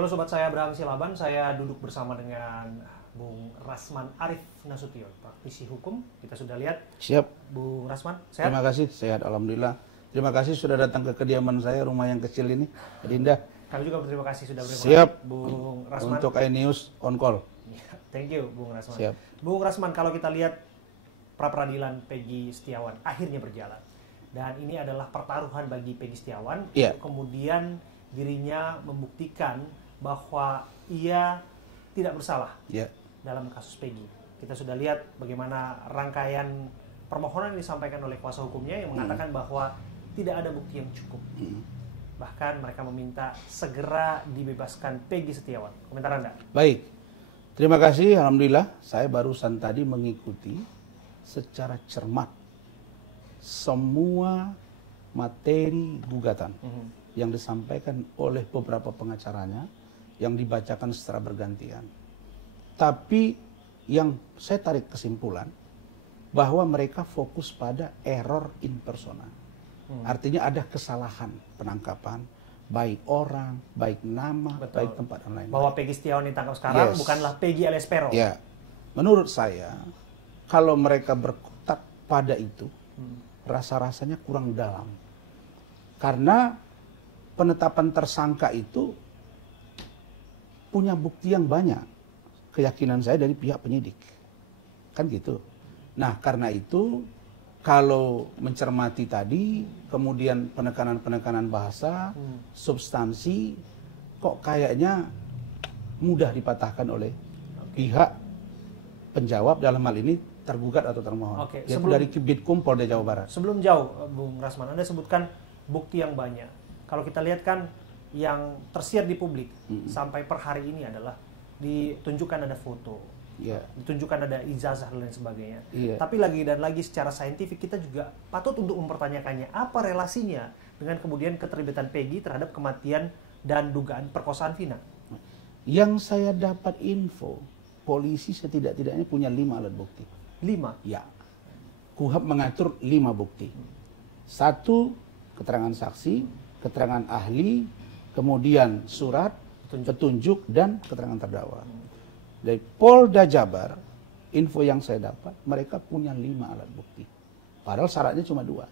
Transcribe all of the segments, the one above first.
Halo Sobat saya Abraham Silaban, saya duduk bersama dengan Bung Rasman Arif Nasution, praktisi hukum. Kita sudah lihat. Siap. Bung Rasman, sehat? Terima kasih, sehat Alhamdulillah. Terima kasih sudah datang ke kediaman saya, rumah yang kecil ini. Indah. Kami juga berterima kasih sudah berterima Siap. Bung Rasman. Untuk iNews on call. Thank you, Bung Rasman. Siap. Bung Rasman, kalau kita lihat pra-peradilan Peggy Setiawan akhirnya berjalan. Dan ini adalah pertaruhan bagi Peggy Setiawan. Iya. Kemudian dirinya membuktikan bahwa ia tidak bersalah dalam kasus Peggy. Kita sudah lihat bagaimana rangkaian permohonan yang disampaikan oleh kuasa hukumnya yang mengatakan bahwa tidak ada bukti yang cukup. Bahkan mereka meminta segera dibebaskan Peggy Setiawan. Komentar Anda? Baik, terima kasih. Alhamdulillah, saya barusan tadi mengikuti secara cermat semua materi gugatan yang disampaikan oleh beberapa pengacaranya yang dibacakan secara bergantian. Tapi yang saya tarik kesimpulan bahwa mereka fokus pada error in persona. Artinya ada kesalahan penangkapan, baik orang, baik nama, baik tempat dan lain-lain. Bahwa Peggy Setiawan ditangkap sekarang bukanlah Peggy alias Peron. Ya, menurut saya kalau mereka berkutat pada itu, rasa-rasanya kurang dalam. Karena penetapan tersangka itu punya bukti yang banyak. Keyakinan saya dari pihak penyidik. Kan gitu. Nah, karena itu kalau mencermati tadi, kemudian penekanan-penekanan bahasa, substansi, kok kayaknya mudah dipatahkan oleh pihak penjawab dalam hal ini tergugat atau termohon. Oke, yaitu dari Bitkum Polda Jawa Barat. Sebelum jauh, Bung Rasman, Anda sebutkan bukti yang banyak. Kalau kita lihat kan yang tersiar di publik sampai per hari ini adalah ditunjukkan ada foto, ditunjukkan ada ijazah dan lain sebagainya. Tapi lagi dan lagi secara saintifik kita juga patut untuk mempertanyakannya apa relasinya dengan kemudian keterlibatan Peggy terhadap kematian dan dugaan perkosaan Vina. Yang saya dapat info, polisi setidak-tidaknya punya 5 alat bukti. 5? Ya. KUHAP mengatur 5 bukti. 1, keterangan saksi, keterangan ahli, kemudian surat, petunjuk, dan keterangan terdakwa. Dari Polda Jabar, info yang saya dapat, mereka punya 5 alat bukti. Padahal syaratnya cuma 2.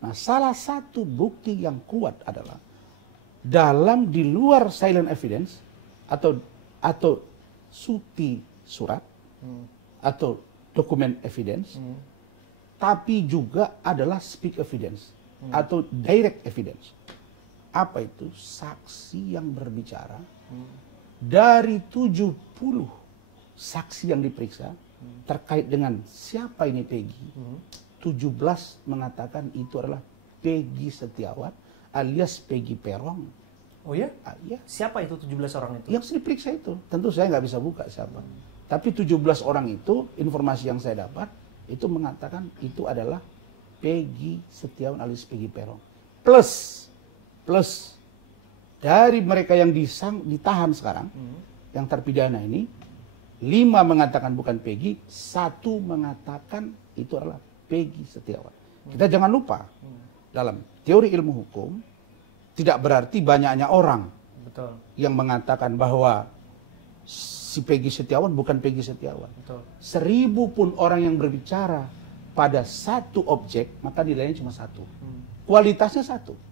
Nah, salah satu bukti yang kuat adalah dalam di luar silent evidence atau suti surat atau dokumen evidence, tapi juga adalah speak evidence atau direct evidence. Apa itu? Saksi yang berbicara. Dari 70 saksi yang diperiksa terkait dengan siapa ini Peggy, 17 mengatakan itu adalah Peggy Setiawan alias Peggy Peron. Oh ya? Ya. Siapa itu 17 orang itu? Yang diperiksa itu. Tentu saya nggak bisa buka siapa. Tapi 17 orang itu, informasi yang saya dapat, itu mengatakan itu adalah Peggy Setiawan alias Peggy Peron. Plus dari mereka yang ditahan sekarang, yang terpidana ini, 5 mengatakan bukan Peggy, 1 mengatakan itu adalah Peggy Setiawan. Kita jangan lupa, dalam teori ilmu hukum, tidak berarti banyaknya orang yang mengatakan bahwa si Peggy Setiawan bukan Peggy Setiawan. 1000 pun orang yang berbicara pada satu objek, maka nilainya cuma 1. Kualitasnya 1.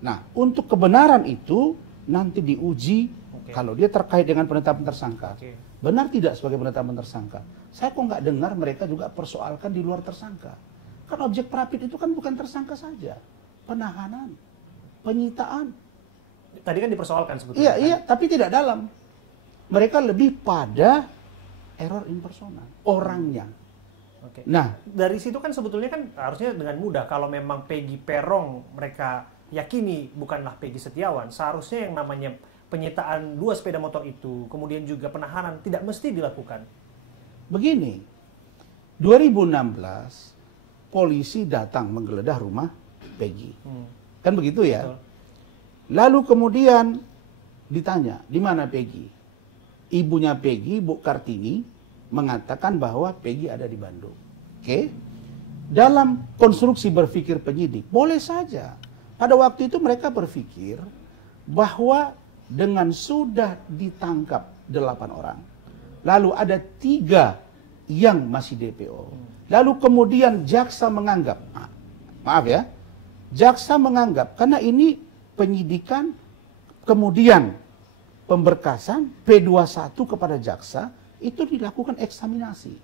Nah, untuk kebenaran itu nanti diuji kalau dia terkait dengan penetapan tersangka. Benar tidak sebagai penetapan tersangka? Saya kok nggak dengar mereka juga persoalkan di luar tersangka. Kan objek Prapit itu kan bukan tersangka saja. Penahanan, penyitaan. Tadi kan dipersoalkan sebetulnya. Iya, tapi tidak dalam. Mereka lebih pada error in persona, orangnya. Nah, dari situ kan sebetulnya kan harusnya dengan mudah kalau memang Peggy Peron mereka yakini bukanlah Peggy Setiawan, seharusnya yang namanya penyitaan 2 sepeda motor itu, kemudian juga penahanan tidak mesti dilakukan. Begini, 2016 polisi datang menggeledah rumah Peggy, kan begitu ya? Betul. Lalu kemudian ditanya, di mana Peggy? Ibunya Peggy, Bu Kartini, mengatakan bahwa Peggy ada di Bandung. Oke? Dalam konstruksi berpikir penyidik, boleh saja. Pada waktu itu mereka berpikir bahwa dengan sudah ditangkap 8 orang, lalu ada 3 yang masih DPO, lalu kemudian jaksa menganggap, maaf ya, jaksa menganggap karena ini penyidikan, kemudian pemberkasan P21 kepada jaksa, itu dilakukan eksaminasi,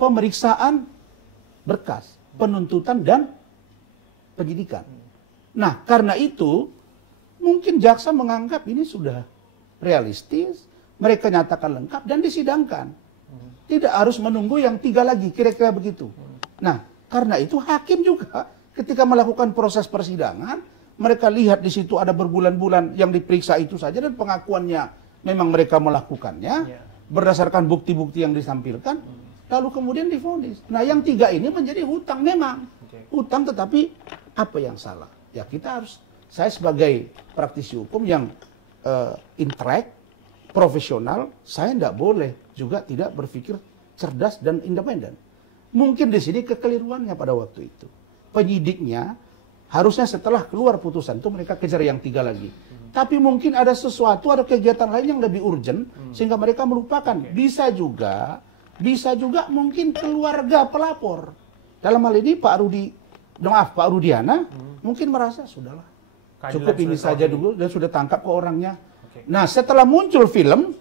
pemeriksaan berkas, penuntutan dan penyidikan. Nah, karena itu mungkin jaksa menganggap ini sudah realistis, mereka nyatakan lengkap dan disidangkan. Tidak harus menunggu yang 3 lagi, kira-kira begitu. Nah, karena itu hakim juga ketika melakukan proses persidangan, mereka lihat di situ ada berbulan-bulan yang diperiksa itu saja dan pengakuannya memang mereka melakukannya berdasarkan bukti-bukti yang ditampilkan, lalu kemudian divonis. Nah, yang 3 ini menjadi hutang memang. Hutang, tetapi apa yang salah? Ya kita harus, saya sebagai praktisi hukum yang intelek, profesional, saya tidak boleh juga tidak berpikir cerdas dan independen. Mungkin di sini kekeliruannya pada waktu itu. Penyidiknya harusnya setelah keluar putusan itu mereka kejar yang 3 lagi. Tapi mungkin ada sesuatu, ada kegiatan lain yang lebih urgent sehingga mereka melupakan. Bisa juga mungkin keluarga pelapor. Dalam hal ini Pak Rudiana mungkin merasa sudahlah, cukup ini saja dulu dan sudah tangkap ke orangnya. Nah, setelah muncul film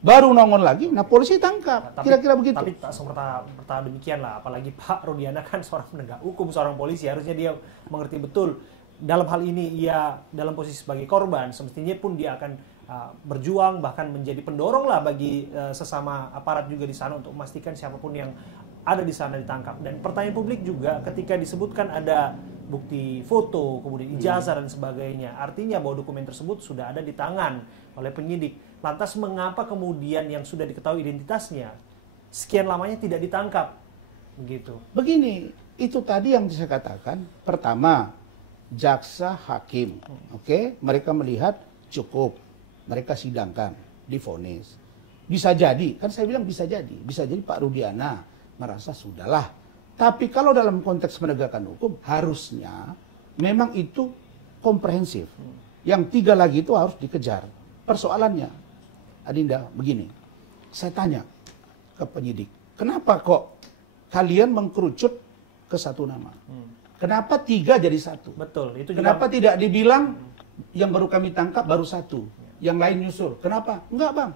baru nongol lagi, nah polisi tangkap. Kira-kira begitu. Tapi tak semerta demikian lah, apalagi Pak Rudiana kan seorang penegak hukum, seorang polisi, harusnya dia mengerti betul dalam hal ini ia dalam posisi sebagai korban, semestinya pun dia akan berjuang, bahkan menjadi pendorong lah bagi sesama aparat juga di sana untuk memastikan siapapun yang ada di sana ditangkap. Dan pertanyaan publik juga ketika disebutkan ada bukti foto, kemudian ijazah dan sebagainya, artinya bahwa dokumen tersebut sudah ada di tangan oleh penyidik. Lantas mengapa kemudian yang sudah diketahui identitasnya sekian lamanya tidak ditangkap? Begitu. Begini, itu tadi yang saya katakan. Pertama, jaksa, hakim, mereka melihat cukup, mereka sidangkan, divonis. Bisa jadi, kan saya bilang bisa jadi Pak Rudiana merasa sudahlah. Tapi kalau dalam konteks penegakan hukum, harusnya memang itu komprehensif. Yang 3 lagi itu harus dikejar. Persoalannya, Adinda, begini. Saya tanya ke penyidik, kenapa kok kalian mengkerucut ke 1 nama? Kenapa 3 jadi 1? Betul. Itu juga... Kenapa tidak dibilang yang baru kami tangkap baru 1, yang lain nyusul? Kenapa? Enggak, Bang.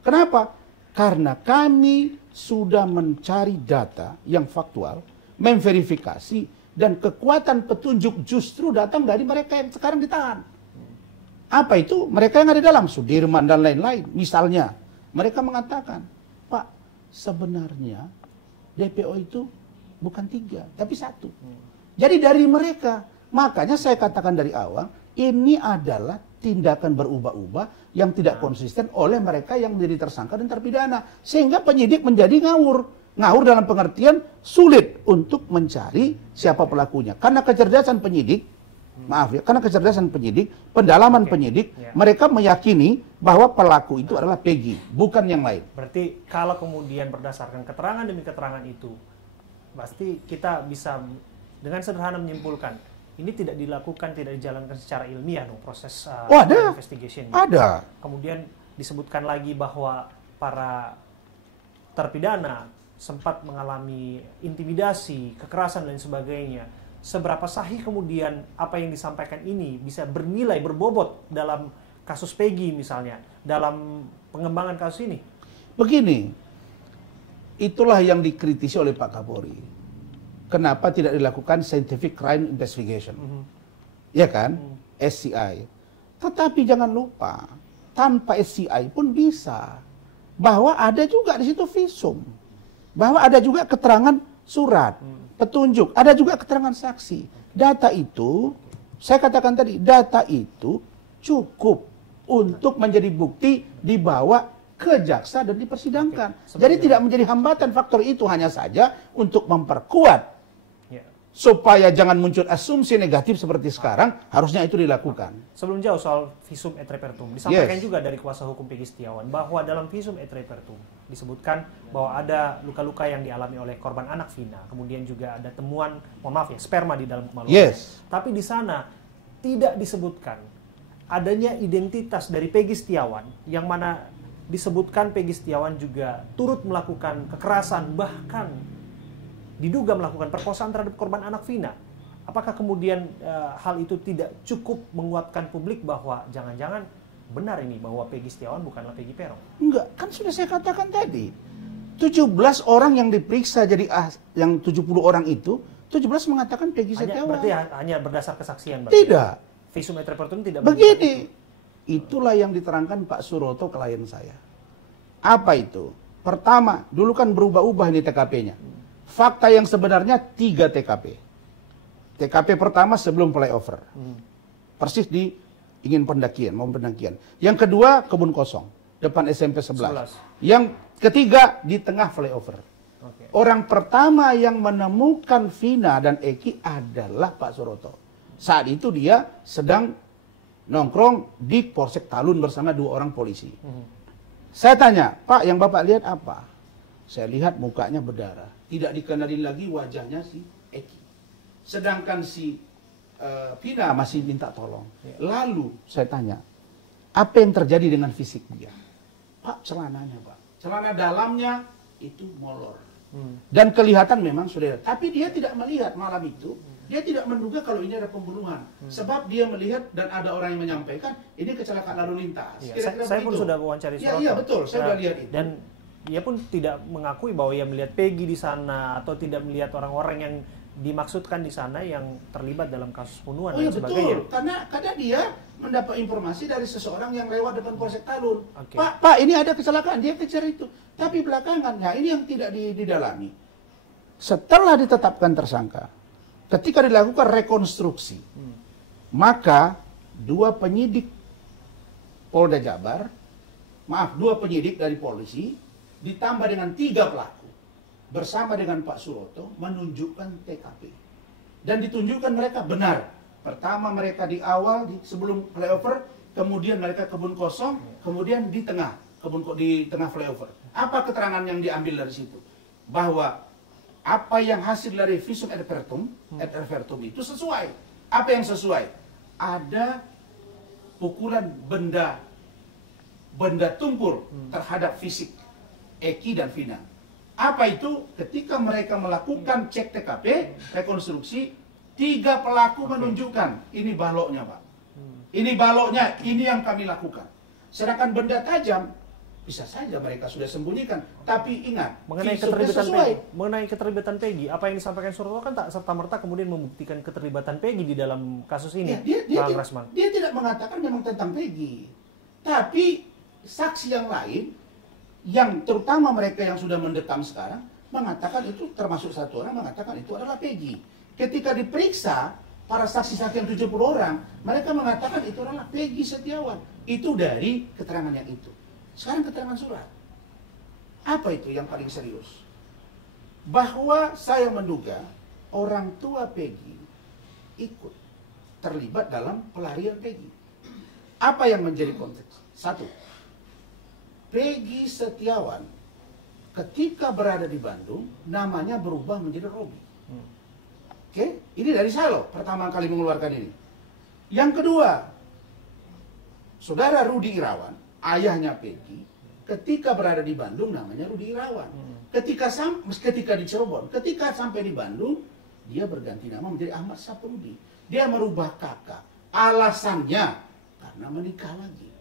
Kenapa? Karena kami sudah mencari data yang faktual, memverifikasi, dan kekuatan petunjuk justru datang dari mereka yang sekarang ditahan. Apa itu? Mereka yang ada di dalam, Sudirman dan lain-lain. Misalnya, mereka mengatakan, Pak, sebenarnya DPO itu bukan 3, tapi 1. Jadi dari mereka, makanya saya katakan dari awal, ini adalah tindakan berubah-ubah yang tidak konsisten oleh mereka yang menjadi tersangka dan terpidana. Sehingga penyidik menjadi ngawur. Ngawur dalam pengertian sulit untuk mencari siapa pelakunya. Karena kecerdasan penyidik, karena kecerdasan penyidik, pendalaman penyidik, mereka meyakini bahwa pelaku itu adalah Peggy, bukan yang lain. Berarti kalau kemudian berdasarkan keterangan demi keterangan itu, pasti kita bisa dengan sederhana menyimpulkan, ini tidak dilakukan, tidak dijalankan secara ilmiah dong proses investigation. Ada. Kemudian disebutkan lagi bahwa para terpidana sempat mengalami intimidasi, kekerasan dan sebagainya. Seberapa sahih kemudian apa yang disampaikan ini bisa bernilai, berbobot dalam kasus Peggy misalnya, dalam pengembangan kasus ini? Begini, itulah yang dikritisi oleh Pak Kapolri. Kenapa tidak dilakukan Scientific Crime Investigation? Ya kan? SCI. Tetapi jangan lupa, tanpa SCI pun bisa. Bahwa ada juga di situ visum. Bahwa ada juga keterangan surat, petunjuk, ada juga keterangan saksi. Data itu, saya katakan tadi, data itu cukup untuk menjadi bukti dibawa ke jaksa dan dipersidangkan. Jadi tidak menjadi hambatan. Faktor itu hanya saja untuk memperkuat supaya jangan muncul asumsi negatif seperti sekarang, harusnya itu dilakukan. Sebelum jauh soal visum et repertum, disampaikan juga dari kuasa hukum Peggy Setiawan bahwa dalam visum et repertum disebutkan bahwa ada luka-luka yang dialami oleh korban anak Vina, kemudian juga ada temuan, mohon maaf ya, sperma di dalam kemaluannya. Tapi di sana tidak disebutkan adanya identitas dari Peggy Setiawan, yang mana disebutkan Peggy Setiawan juga turut melakukan kekerasan, bahkan diduga melakukan perkosaan terhadap korban anak Vina. Apakah kemudian hal itu tidak cukup menguatkan publik bahwa jangan-jangan benar ini bahwa Peggy Setiawan bukanlah Peggy Peron? Enggak, kan sudah saya katakan tadi. 17 orang yang diperiksa jadi yang 70 orang itu, 17 mengatakan Peggy Setiawan. Berarti hanya berdasar kesaksian? Berarti. Tidak. Visum et repertum tidak begini. Itulah yang diterangkan Pak Suroto klien saya. Apa itu? Pertama, dulu kan berubah-ubah ini TKP-nya. Fakta yang sebenarnya 3 TKP. TKP pertama sebelum flyover. Persis di ingin pendakian, mau pendakian. Yang kedua kebun kosong, depan SMP 11. Yang ketiga di tengah flyover. Okay. Orang pertama yang menemukan Vina dan Eki adalah Pak Suroto. Saat itu dia sedang nongkrong di Polsek Talun bersama 2 orang polisi. Saya tanya, Pak, yang Bapak lihat apa? Saya lihat mukanya berdarah. Tidak dikenalin lagi wajahnya si Eki. Sedangkan si Vina masih minta tolong. Lalu saya tanya, apa yang terjadi dengan fisik dia? Pak, celananya, Pak. Celana dalamnya itu molor. Dan kelihatan memang sudah. Tapi dia tidak melihat malam itu. Dia tidak menduga kalau ini ada pembunuhan. Sebab dia melihat dan ada orang yang menyampaikan, ini kecelakaan lalu lintas. Ya, saya pun sudah wawancari Suroto. Iya, betul. Saya sudah lihat itu. Dan dia pun tidak mengakui bahwa ia melihat Peggy di sana atau tidak melihat orang-orang yang dimaksudkan di sana yang terlibat dalam kasus pembunuhan dan sebagainya. Betul, karena dia mendapat informasi dari seseorang yang lewat depan Polsek Talun. Okay. Pak, ini ada kecelakaan, dia kejar itu. Tapi belakangan, nah ini yang tidak didalami. Setelah ditetapkan tersangka, ketika dilakukan rekonstruksi, maka 2 penyidik Polda Jabar, 2 penyidik dari polisi, ditambah dengan 3 pelaku, bersama dengan Pak Suroto menunjukkan TKP. Dan ditunjukkan mereka benar. Pertama mereka di awal, sebelum flyover, kemudian mereka kebun kosong, kemudian di tengah flyover. Apa keterangan yang diambil dari situ? Bahwa apa yang hasil dari visum et repertum itu sesuai. Apa yang sesuai? Ada pukulan benda tumpul terhadap fisik Eki dan Vina. Apa itu? Ketika mereka melakukan cek TKP, rekonstruksi, 3 pelaku menunjukkan, ini baloknya, Pak. Ini baloknya, ini yang kami lakukan. Sedangkan benda tajam, bisa saja mereka sudah sembunyikan. Tapi ingat, mengenai keterlibatan Peggy, apa yang disampaikan Suroto kan tak serta-merta kemudian membuktikan keterlibatan Peggy di dalam kasus ini, Bang Rasman. Dia tidak mengatakan memang tentang Peggy. Tapi saksi yang lain, yang terutama mereka yang sudah mendekam sekarang, mengatakan itu, termasuk 1 orang mengatakan itu adalah Peggy. Ketika diperiksa, para saksi-saksi yang 70 orang, mereka mengatakan itu adalah Peggy Setiawan. Itu dari keterangan yang itu. Sekarang keterangan surat. Apa itu yang paling serius? Bahwa saya menduga orang tua Peggy ikut terlibat dalam pelarian Peggy. Apa yang menjadi konteks? 1. Peggy Setiawan ketika berada di Bandung, namanya berubah menjadi Robi. Oke, ini dari saya loh, pertama kali mengeluarkan ini. Yang kedua, saudara Rudi Irawan, ayahnya Peggy, ketika berada di Bandung namanya Rudi Irawan. Ketika di Cirebon, ketika sampai di Bandung, dia berganti nama menjadi Ahmad Saprudi. Dia merubah kakak. Alasannya karena menikah lagi.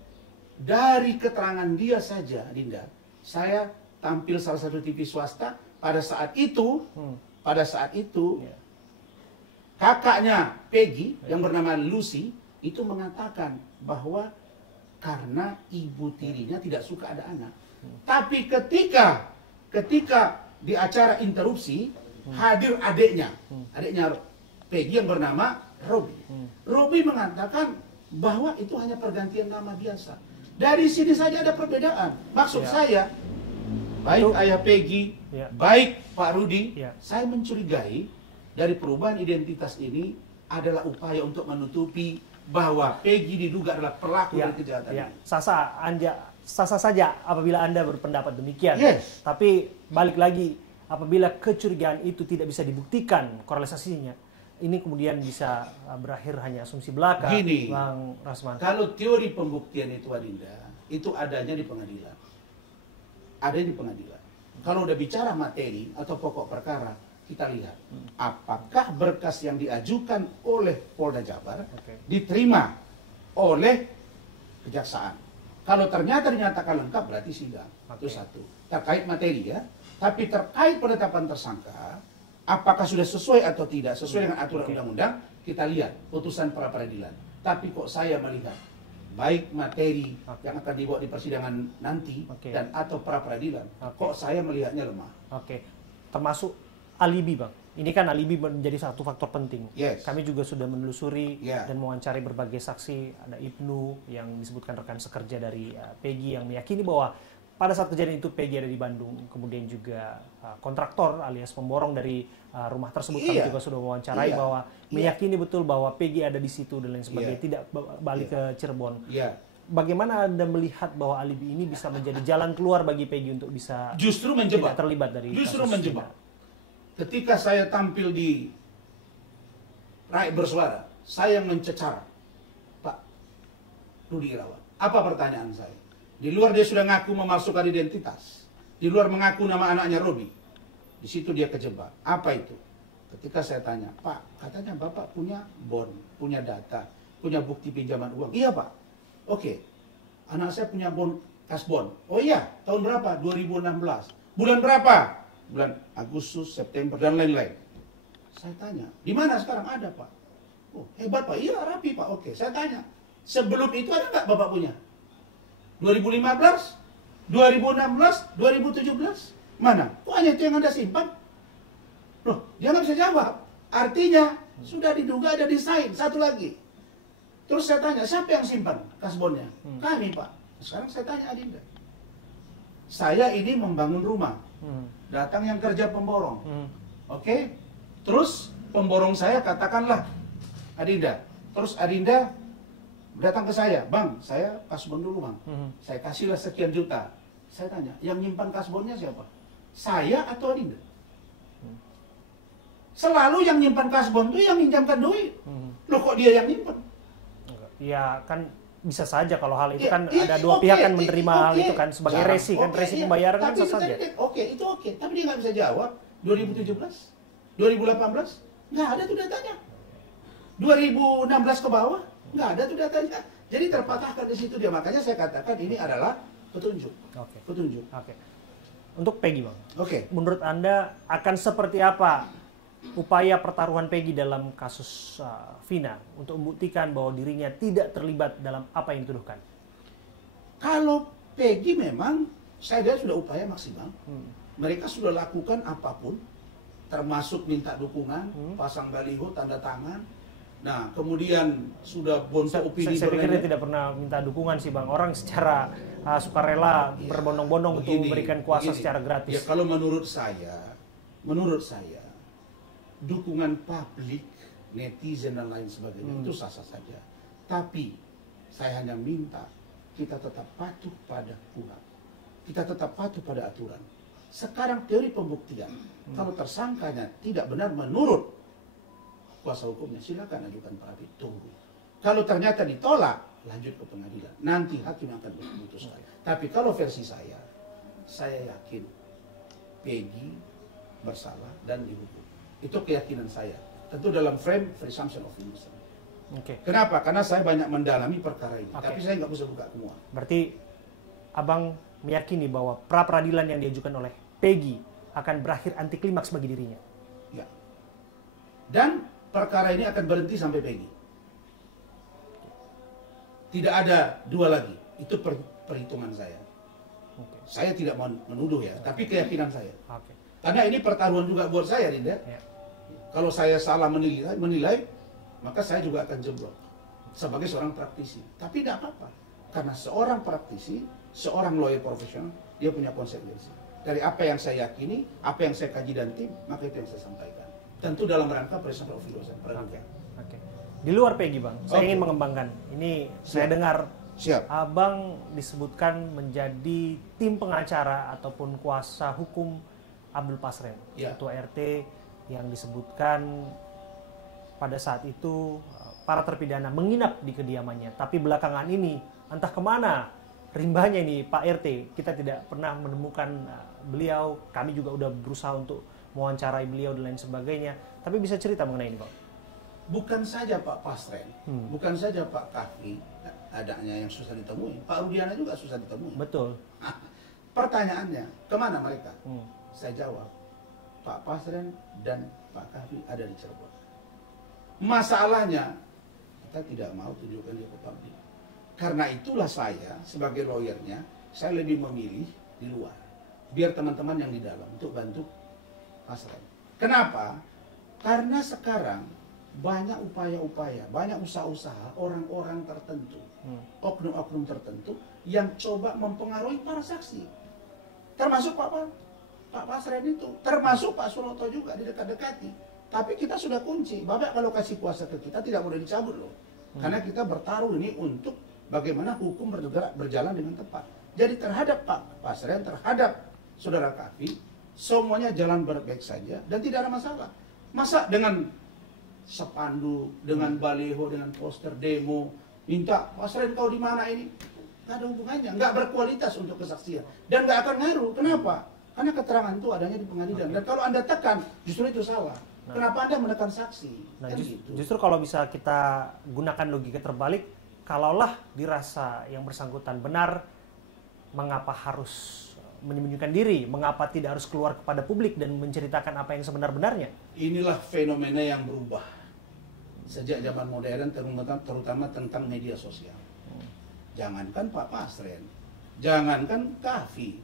Dari keterangan dia saja, Dinda, saya tampil salah satu TV swasta pada saat itu, kakaknya Peggy yang bernama Lucy itu mengatakan bahwa karena ibu tirinya tidak suka ada anak. Tapi ketika di acara interupsi hadir adiknya Peggy yang bernama Robi. Robi mengatakan bahwa itu hanya pergantian nama biasa. Dari sini saja ada perbedaan. Maksud saya, baik ayah Peggy, baik Pak Rudi, saya mencurigai dari perubahan identitas ini adalah upaya untuk menutupi bahwa Peggy diduga adalah pelaku dari kejahatan ini. Sasa saja apabila Anda berpendapat demikian. Yes. Tapi balik lagi, apabila kecurigaan itu tidak bisa dibuktikan korelasinya, ini kemudian bisa berakhir hanya asumsi belaka, Gini, Bang Rasman? kalau teori pembuktian itu Adinda, itu adanya di pengadilan. Ada di pengadilan. Kalau udah bicara materi atau pokok perkara, kita lihat apakah berkas yang diajukan oleh Polda Jabar diterima oleh kejaksaan. Kalau ternyata dinyatakan lengkap berarti sidang. Itu satu. Terkait materi ya. Tapi terkait penetapan tersangka, apakah sudah sesuai atau tidak sesuai dengan aturan undang-undang, kita lihat putusan pra peradilan. Tapi kok saya melihat baik materi yang akan dibawa di persidangan nanti dan atau pra peradilan, kok saya melihatnya lemah. Termasuk alibi, Bang. Ini kan alibi menjadi satu faktor penting. Yes. Kami juga sudah menelusuri dan mewawancari berbagai saksi. Ada Ibnu yang disebutkan rekan sekerja dari Peggy yang meyakini bahwa pada saat kejadian itu Peggy ada di Bandung. Kemudian juga kontraktor alias pemborong dari rumah tersebut kami juga sudah mewawancarai bahwa meyakini betul bahwa Peggy ada di situ dan lain sebagainya, tidak balik ke Cirebon. Bagaimana Anda melihat bahwa alibi ini bisa menjadi jalan keluar bagi Peggy untuk bisa justru menjebak, tidak terlibat dari justru menjebak. Ketika saya tampil di Rakyat Bersuara, saya mencecar Pak Rudi Irawan. Apa pertanyaan saya? Di luar dia sudah ngaku memalsukan identitas. Di luar mengaku nama anaknya Robi. Di situ dia kejebak. Apa itu? Ketika saya tanya, Pak, katanya Bapak punya bond, punya data, punya bukti pinjaman uang. Iya Pak. Oke. Anak saya punya bond, kas bond. Oh iya, tahun berapa? 2016. Bulan berapa? Bulan Agustus, September, dan lain-lain. Saya tanya, di mana sekarang ada Pak? Oh hebat Pak, iya rapi Pak. Oke, saya tanya, sebelum itu ada nggak Bapak punya? 2015, 2016, 2017, mana? Kok hanya itu yang Anda simpan? Loh, dia nggak bisa jawab. Artinya, sudah diduga ada desain. Satu lagi. Terus saya tanya, siapa yang simpan kasbonnya? Kami Pak. Sekarang saya tanya Adinda. Saya ini membangun rumah. Datang yang kerja pemborong. Oke? Terus pemborong saya katakanlah Adinda. Terus Adinda datang ke saya, Bang, saya kasbon dulu Bang. Saya kasihlah sekian juta. Saya tanya, yang nyimpan kasbonnya siapa? Saya atau Adinda? Selalu yang nyimpan kasbon itu yang minjamkan duit. Loh kok dia yang nyimpan? Ya kan bisa saja kalau hal itu kan ada dua pihak kan menerima hal itu kan sebagai resi kan, resi pembayaran kan bisa saja. Itu oke. Tapi dia nggak bisa jawab. 2017, 2018, nggak ada tuh datanya. 2016 ke bawah, nggak ada tuh datanya. Jadi terpatahkan di situ dia. Makanya saya katakan ini adalah petunjuk. Petunjuk. Untuk Peggy Bang. Menurut Anda akan seperti apa upaya pertaruhan Peggy dalam kasus Vina untuk membuktikan bahwa dirinya tidak terlibat dalam apa yang dituduhkan? Kalau Peggy memang, saya lihat sudah upaya maksimal. Mereka sudah lakukan apapun, termasuk minta dukungan, pasang baliho, tanda tangan. Nah, kemudian sudah bontok opini. Saya pikir dia tidak pernah minta dukungan sih Bang. Orang secara sukarela berbondong-bondong untuk memberikan kuasa secara gratis. Ya kalau menurut saya, dukungan publik, netizen dan lain sebagainya itu sah-sah saja. Tapi saya hanya minta kita tetap patuh pada KUHP. Kita tetap patuh pada aturan. Sekarang teori pembuktian, kalau tersangkanya tidak benar menurut kuasa hukumnya, silakan ajukan pra-peradilan. Tunggu. Kalau ternyata ditolak, lanjut ke pengadilan. Nanti hakim akan memutuskan. Tapi kalau versi saya yakin Peggy bersalah dan dihukum. Itu keyakinan saya. Tentu dalam frame presumption of innocence. Kenapa? Karena saya banyak mendalami perkara ini. Tapi saya nggak bisa buka semua. Berarti Abang meyakini bahwa pra-peradilan yang diajukan oleh Peggy akan berakhir anti klimaks bagi dirinya? Ya. Dan perkara ini akan berhenti sampai Peggy. Tidak ada dua lagi. Itu perhitungan saya. Saya tidak mau menuduh ya, tapi keyakinan saya. Karena ini pertaruhan juga buat saya, Dinda. Kalau saya salah menilai, maka saya juga akan jeblok sebagai seorang praktisi. Tapi tidak apa-apa, karena seorang praktisi, seorang lawyer profesional, dia punya konsekuensi. Dari apa yang saya yakini, apa yang saya kaji dan tim, maka itu yang saya sampaikan. Tentu dalam rangka presumption of innocence. Di luar Peggy Bang, saya ingin mengembangkan. Ini saya dengar Abang disebutkan menjadi tim pengacara ataupun kuasa hukum Abdul Pasren, ketua RT yang disebutkan pada saat itu para terpidana menginap di kediamannya. Tapi belakangan ini entah kemana rimbanya ini Pak RT. Kita tidak pernah menemukan beliau. Kami juga udah berusaha untuk mewawancarai beliau dan lain sebagainya. Tapi bisa cerita mengenai ini Pak? Bukan saja Pak Pasren, bukan saja Pak Kahfi adanya yang susah ditemui, Pak Rudiana juga susah ditemui. Betul. Pertanyaannya, kemana mereka? Saya jawab, Pak Pasren dan Pak Kahfi ada di Cirebon. Masalahnya, kita tidak mau tunjukkan dia ke publik. Karena itulah saya, sebagai lawyernya, saya lebih memilih di luar. Biar teman-teman yang di dalam untuk bantu Pasren. Kenapa? Karena sekarang banyak upaya-upaya, banyak usaha-usaha orang-orang tertentu, oknum-oknum tertentu yang coba mempengaruhi para saksi. Termasuk Pak Pasren itu, termasuk Pak Suroto juga didekat-dekati. Tapi kita sudah kunci, Bapak kalau kasih kuasa ke kita tidak boleh dicabut loh. Karena kita bertaruh ini untuk bagaimana hukum berjalan dengan tepat. Jadi terhadap Pak Pasren, terhadap Saudara Kahfi, semuanya jalan baik saja dan tidak ada masalah. Masa dengan spanduk, dengan baliho, dengan poster demo, minta Pasren kau di mana ini? Nggak ada hubungannya, nggak berkualitas untuk kesaksian dan nggak akan ngaruh. Kenapa? Karena keterangan itu adanya di pengadilan. Dan kalau Anda tekan, justru itu salah. Kenapa Anda menekan saksi? Nah, kan gitu. Justru kalau bisa kita gunakan logika terbalik, kalaulah dirasa yang bersangkutan benar, mengapa harus menyembunyikan diri? Mengapa tidak harus keluar kepada publik dan menceritakan apa yang sebenar-benarnya? Inilah fenomena yang berubah sejak zaman modern, terutama tentang media sosial. Jangankan Pak Pasren, jangankan Kahfi,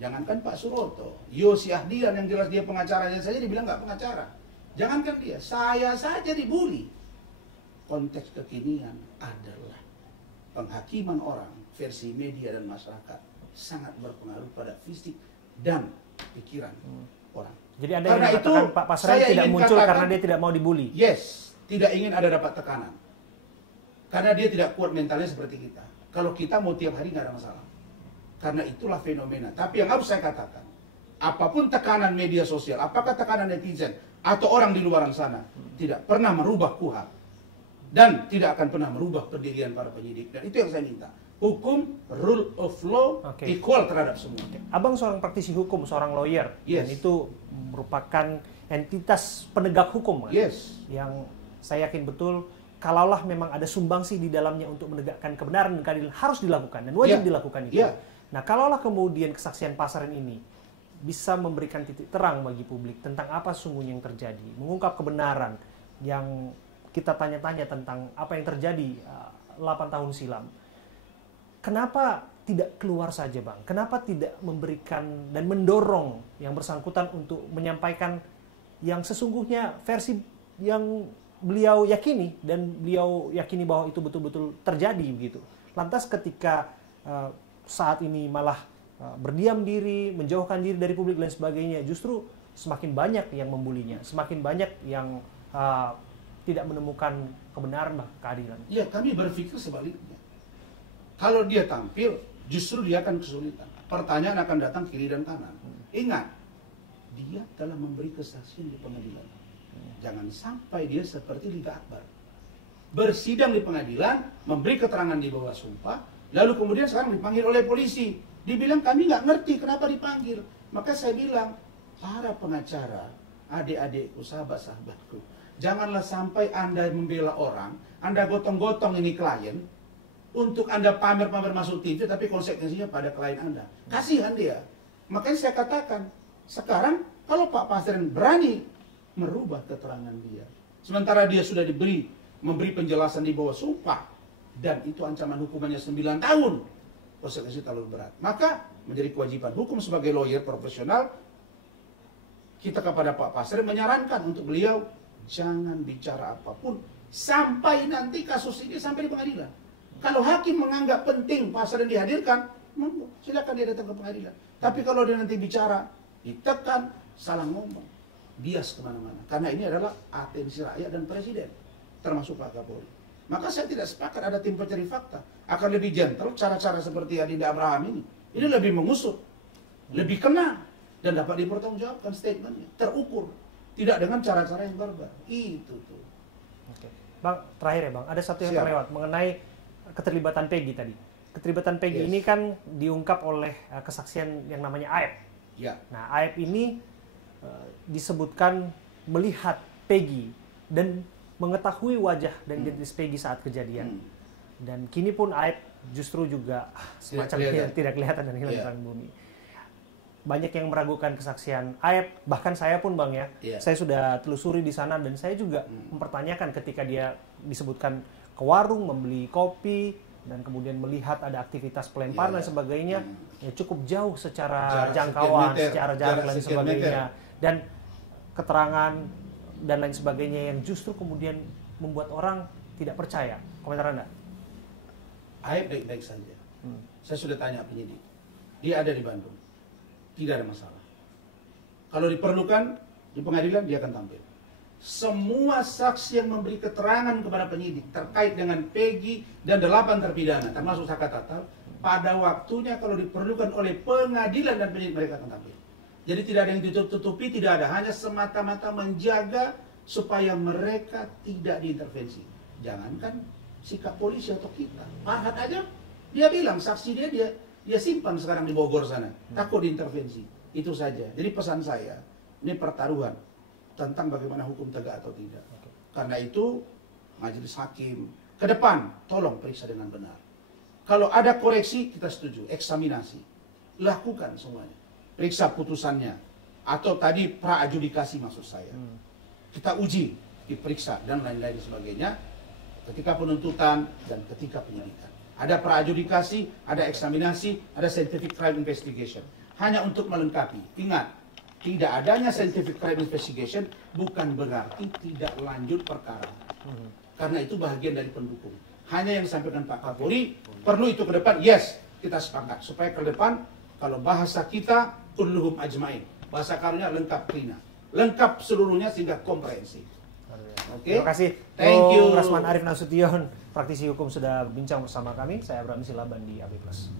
jangankan Pak Suroto, Yosi Ahdian yang jelas dia pengacaranya saja dibilang nggak pengacara. Jangankan dia, saya saja dibully. Konteks kekinian adalah penghakiman orang versi media dan masyarakat sangat berpengaruh pada fisik dan pikiran orang. Jadi Anda ingin mengatakan Pak Pasren tidak muncul karena dia tidak mau dibully? Yes, tidak ingin ada dapat tekanan. Karena dia tidak kuat mentalnya seperti kita. Kalau kita mau tiap hari nggak ada masalah. Karena itulah fenomena. Tapi yang harus saya katakan, apapun tekanan media sosial, apakah tekanan netizen atau orang di luar sana, tidak pernah merubah KUHP dan tidak akan pernah merubah pendirian para penyidik. Dan itu yang saya minta. Hukum, rule of law, equal terhadap semua. Abang seorang praktisi hukum, seorang lawyer, yes. Dan itu merupakan entitas penegak hukum, kan? Yes. Yang saya yakin betul, kalaulah memang ada sumbangsi di dalamnya untuk menegakkan kebenaran dan keadilan, harus dilakukan dan wajib dilakukan itu. Nah, kalaulah kemudian kesaksian Pasren ini bisa memberikan titik terang bagi publik tentang apa sesungguhnya yang terjadi, mengungkap kebenaran yang kita tanya-tanya tentang apa yang terjadi 8 tahun silam. Kenapa tidak keluar saja, Bang? Kenapa tidak memberikan dan mendorong yang bersangkutan untuk menyampaikan yang sesungguhnya versi yang beliau yakini dan beliau yakini bahwa itu betul-betul terjadi begitu. Lantas ketika saat ini malah berdiam diri, menjauhkan diri dari publik dan sebagainya, justru semakin banyak yang membulinya, semakin banyak yang tidak menemukan kebenaran bahkan keadilan. Ya, kami berpikir sebaliknya. Kalau dia tampil, justru dia akan kesulitan. Pertanyaan akan datang kiri dan kanan. Ingat, dia telah memberi kesaksian di pengadilan. Jangan sampai dia seperti Liga Akbar. Bersidang di pengadilan, memberi keterangan di bawah sumpah, lalu kemudian sekarang dipanggil oleh polisi. Dibilang kami nggak ngerti kenapa dipanggil. Maka saya bilang, para pengacara, adik-adikku, sahabat-sahabatku, janganlah sampai Anda membela orang, Anda gotong-gotong ini klien, untuk Anda pamer-pamer masuk TV, tapi konsekuensinya pada klien Anda. Kasihan dia. Makanya saya katakan, sekarang kalau Pak Pasren berani merubah keterangan dia, sementara dia sudah memberi penjelasan di bawah sumpah, dan itu ancaman hukumannya 9 tahun, konsekuensi terlalu berat. Maka menjadi kewajiban hukum sebagai lawyer profesional, kita kepada Pak Pasren menyarankan untuk beliau, jangan bicara apapun, sampai nanti kasus ini sampai di pengadilan. Kalau hakim menganggap penting Pasren dihadirkan, silakan dia datang ke pengadilan. Tapi kalau dia nanti bicara, ditekan, salah ngomong, bias kemana-mana. Karena ini adalah atensi rakyat dan presiden, termasuk Pak Kapolri. Maka saya tidak sepakat ada tim pencari fakta. Akan lebih gentle cara-cara seperti Adinda Abraham ini. Ini lebih mengusut, lebih kena, dan dapat dipertanggungjawabkan statementnya, terukur. Tidak dengan cara-cara yang barbar. Itu tuh. Oke. Bang, terakhir ya Bang, ada satu yang terlewat mengenai keterlibatan Peggy tadi. Keterlibatan Peggy ini kan diungkap oleh kesaksian yang namanya Aep. Ya. Nah, Aep ini disebutkan melihat Peggy dan mengetahui wajah dan identitas Peggy saat kejadian. Dan kini pun Aep justru juga semacam tidak kelihatan dan hilang dari bumi. Banyak yang meragukan kesaksian Aep, bahkan saya pun Bang ya, saya sudah telusuri di sana dan saya juga mempertanyakan ketika dia disebutkan ke warung membeli kopi dan kemudian melihat ada aktivitas pelempar dan sebagainya, ya cukup jauh secara jangkauan, secara jarak dan sebagainya, dan keterangan dan lain sebagainya yang justru kemudian membuat orang tidak percaya. Komentar Anda? Aep baik-baik saja. Saya sudah tanya penyidik, dia ada di Bandung. Tidak ada masalah. Kalau diperlukan di pengadilan dia akan tampil. Semua saksi yang memberi keterangan kepada penyidik terkait dengan Peggy dan 8 terpidana termasuk Saka Tatal, pada waktunya kalau diperlukan oleh pengadilan dan penyidik mereka akan tampil. Jadi tidak ada yang ditutupi, tidak ada, hanya semata-mata menjaga supaya mereka tidak diintervensi. Jangankan sikap polisi atau kita, Farhad aja dia bilang saksi dia simpan sekarang di Bogor sana, takut diintervensi. Itu saja. Jadi pesan saya, ini pertaruhan tentang bagaimana hukum tegak atau tidak. Karena itu, majelis hakim, ke depan, tolong periksa dengan benar. Kalau ada koreksi, kita setuju, eksaminasi. Lakukan semuanya. Periksa putusannya. Atau tadi pra-adjudikasi maksud saya. Kita uji, diperiksa, dan lain-lain sebagainya. Ketika penuntutan dan ketika penyidikan. Ada pra-adjudikasi, ada eksaminasi, ada scientific crime investigation. Hanya untuk melengkapi. Ingat, tidak adanya scientific crime investigation bukan berarti tidak lanjut perkara. Karena itu bagian dari pendukung. Hanya yang disampaikan Pak Kapolri, perlu itu ke depan, yes, kita sepakat. Supaya ke depan, kalau bahasa kita, kulluhum ajmain. Bahasa karunya lengkap klina. Lengkap seluruhnya sehingga komprehensif. Terima kasih. Thank you. Rasman Arif Nasution, praktisi hukum sudah bincang bersama kami. Saya Abraham Silaban di AB Plus.